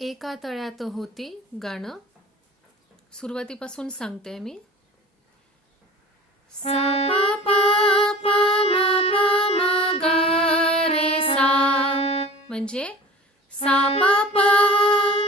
एका तळ्यात होती गाणं. सुरुवातीपासून सांगते मी. सा पा पा मा पा मा रे सा. म्हणजे सा पा पा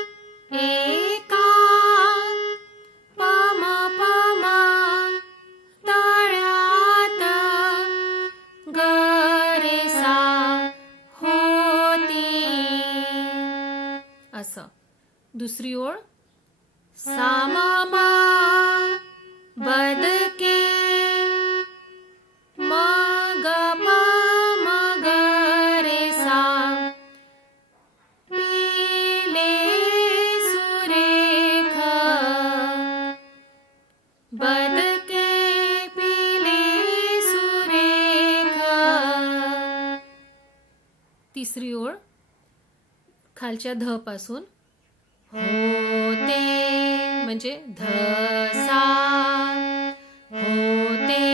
दुसरी ओळ? सामा बदके मग मग रे सा पिले सुरेख बदके पिले सुरेख। तिसरी ओळ? खालच्या ध पासून होते म्हणजे धसा होते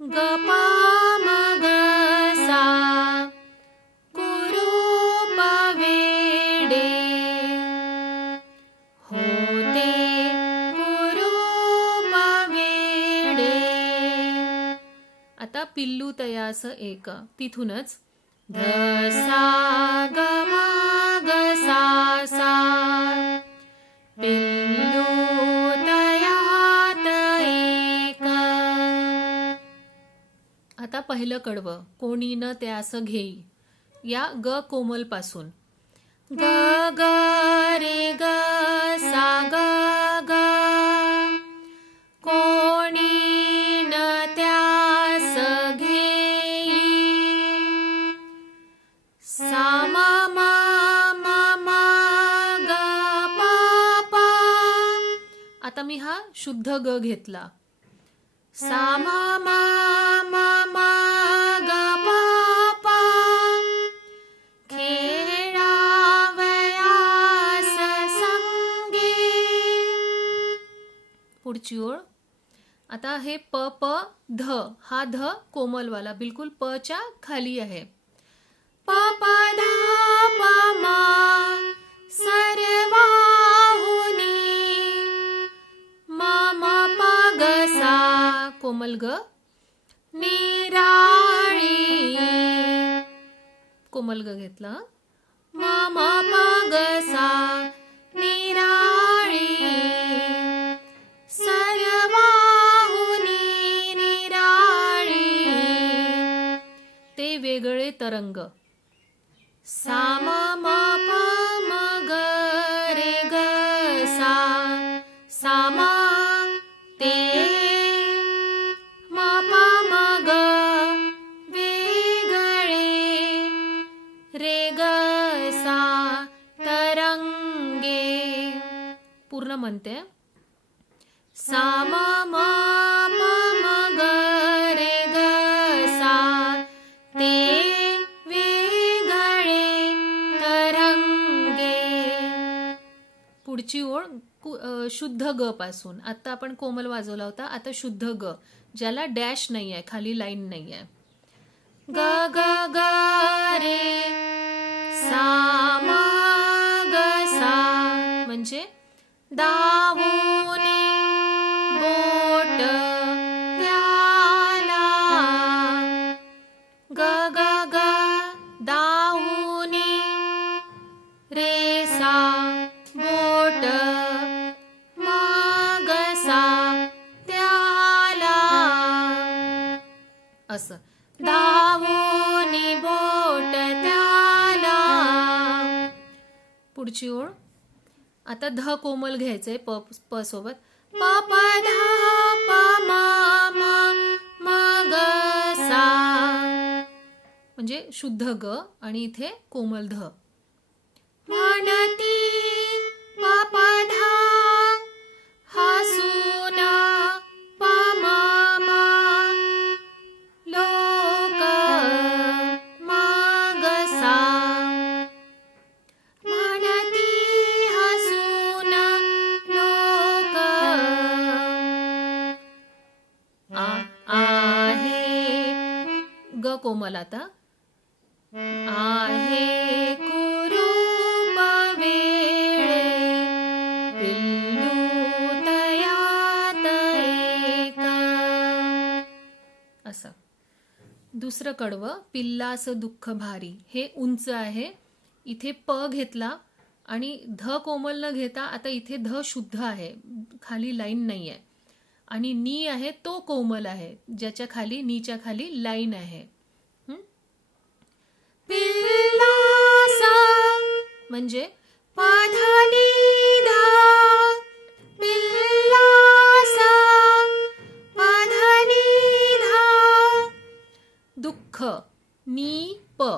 गपा मग सा कुरूप वेडे होते कुरूप वेडे आता पिल्लू तयास एक तिथूनच धसा सा आता पहिलं कडवं कोणी न त्यास घेई. या ग कोमलपासून ग ग रे ग सा शुद्ध ग घेतला. सा मा मा पुढची ओळ. आता हे प प ध हा ध कोमलवाला बिलकुल प च्या खाली आहे. प प ध प म सर्वाहुनी कोमल ग? निराळी. कोमल ग घेतला म सा निराळी. सर्वाहुनी निराळी. ते वेगळे तरंग. सा म शुद्ध ग पासून. आता आपण कोमल वाजवला होता आता शुद्ध ग. ज्याला डॅश नाही आहे खाली लाईन नाही आहे. ग ग ग रे. सा म ग सा. म्हणजे दाव पुढची ओळ. आता ध कोमल घ्यायचंय प प सोबत. प प ध प म म म ग सा. म्हणजे शुद्ध ग आणि इथे कोमल ध. म्हणती मला आता? आहे कुरू असं. दुसरं कडवं पिल्लास दुःख भारी. हे उंच आहे. इथे प घेतला आणि ध कोमल न घेता आता इथे ध शुद्ध आहे. खाली लाईन नाही आहे आणि नी आहे तो कोमल आहे. ज्याच्या खाली नीच्या खाली लाईन आहे. पिल्लासा म्हणजे पाधानी धा पिल्लासा पाधानी धा दुःख नी प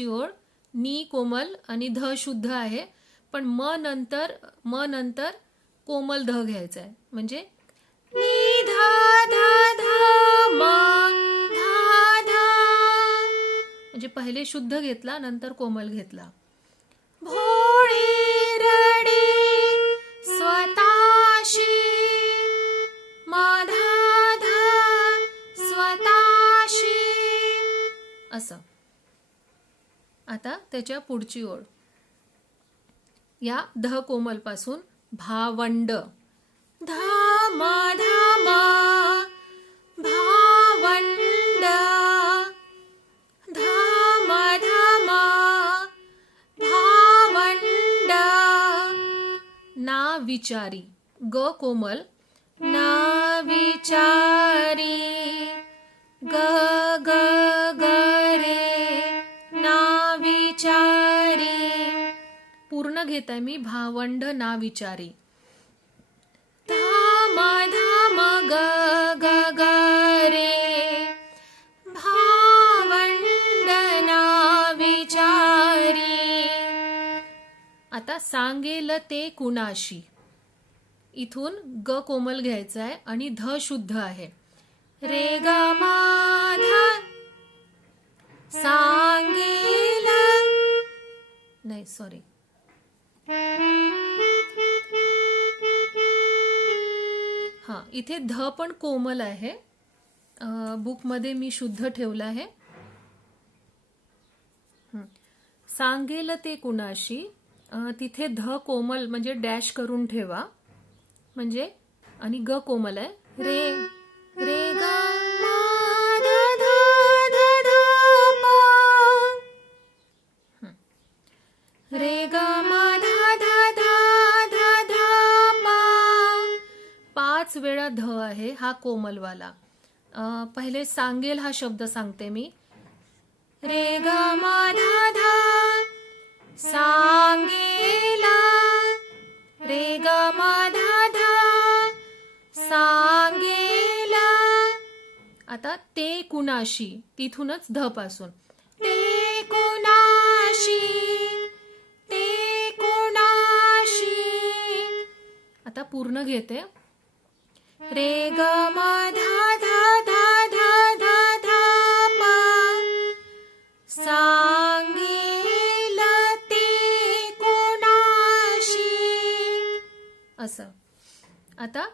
पुढची ओळ नी कोमल आणि ध शुद्ध आहे. पण म नंतर म नंतर कोमल ध घ्यायचा आहे म्हणजे नी धा धा धा म्हणजे पहिले शुद्ध घेतला नंतर कोमल घेतला. भोळे रडे स्वताशी. माधा स्वताशी. असं. आता त्याच्या पुढची ओळ. या ध कोमलपासून भावंड. धामा धामा भावंड. धामा धामा भावंड. ना विचारी. ग कोमल. ना विचारी. ग ग ग. घेत आहे मी भावंड ना विचारी. धाम धाम ग ग ग रे. भावंड ना विचारी. आता सांगेल ते कुणाशी. इथून ग कोमल घ्यायचं आहे आणि ध शुद्ध आहे. रे ग सांगेल. नाही सॉरी हा इथे ध पण कोमल आहे. बुकमध्ये मी शुद्ध ठेवलं आहे. सांगेल ते कुणाशी? तिथे ध कोमल म्हणजे डॅश करून ठेवा. म्हणजे आणि ग कोमल आहे. रे रे आहे हा कोमलवाला. पहिले सांगेल हा शब्द सांगते मी. रे ग धा सांगेला. रे ग धा सांगेला. आता ते कुणाशी? तिथूनच ध पासून. ते कुणाशी? ते कुणाशी? आता पूर्ण घेते. रे ग म धा धा धा धा धा धा पा। सांगेल ते कुणाशी? असं. आता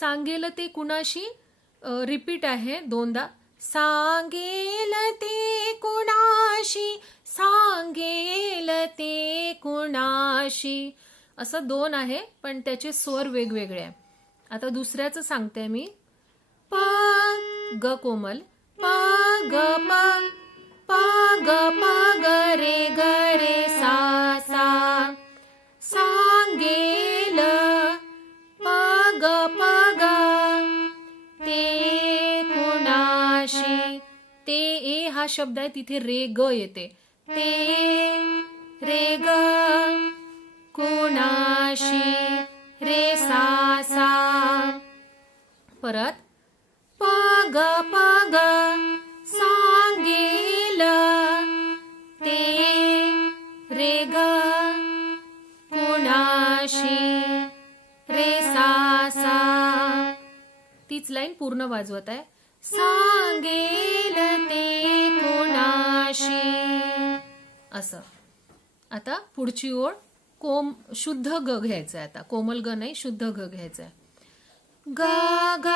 सांगेल ते कुणाशी? रिपीट आहे दोनदा. सांगेल ते कुणाशी? सांगेल ते कुणाशी? असं दोन आहे पण त्याचे स्वर वेगवेगळे आहे. आता दुसऱ्याचं सांगते मी. प ग कोमल. प ग प. प ग प ग रे ग रे सा सा. सांगेल. प ग प ग. ते कुणाशी? ते ए हा शब्द आहे तिथे रे ग येते. ते रे ग. कुणाशी? परत? प ग ग सांगेल. ते रे ग कोणाशी रे सा सा तीच लाईन पूर्ण वाजवत आहे. सांगेल ते कोणाशी? असं. आता पुढची ओळ कोम शुद्ध ग घ्यायचं आहे आता. कोमल ग नाही शुद्ध ग घ्यायचं आहे ग ग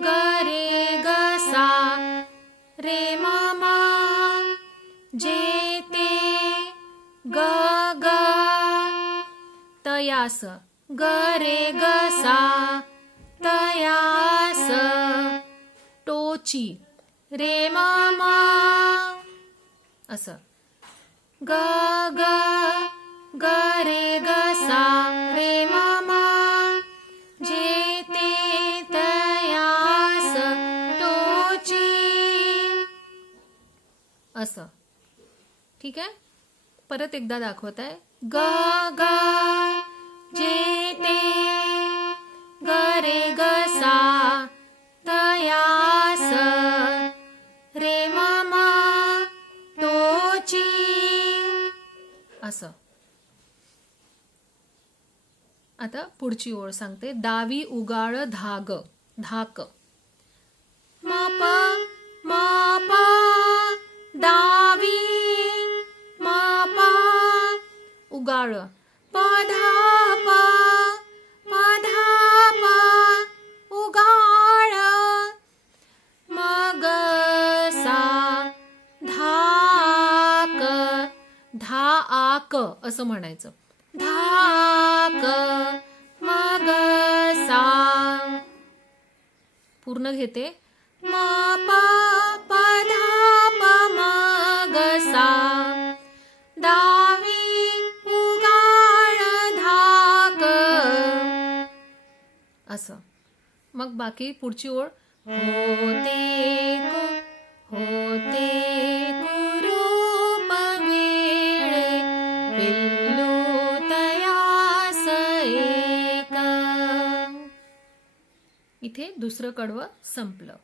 ग रे ग सा। रे मा मा जे ते ग ग। तयास ग रे ग सा। तयास टोची रे मा मा। असं। ग ग ग रे ग असं. ठीक आहे? परत एकदा दाखवत आहे ग ग जे ते ग रे तयास रे मामा तोची असं. आता पुढची ओळ सांगते. दावी उगाळ धाग. धाक. मापा काळ पधाप पधाप उगाळ. मग सा धाक धाक असं म्हणायचं. धाक मग सा. पूर्ण घेते. माप असं. मग बाकी पुढची ओळ? होते कु होते कुरूप वेळे पिल्लू तयास एक इथे दुसरं कडवं संपलं.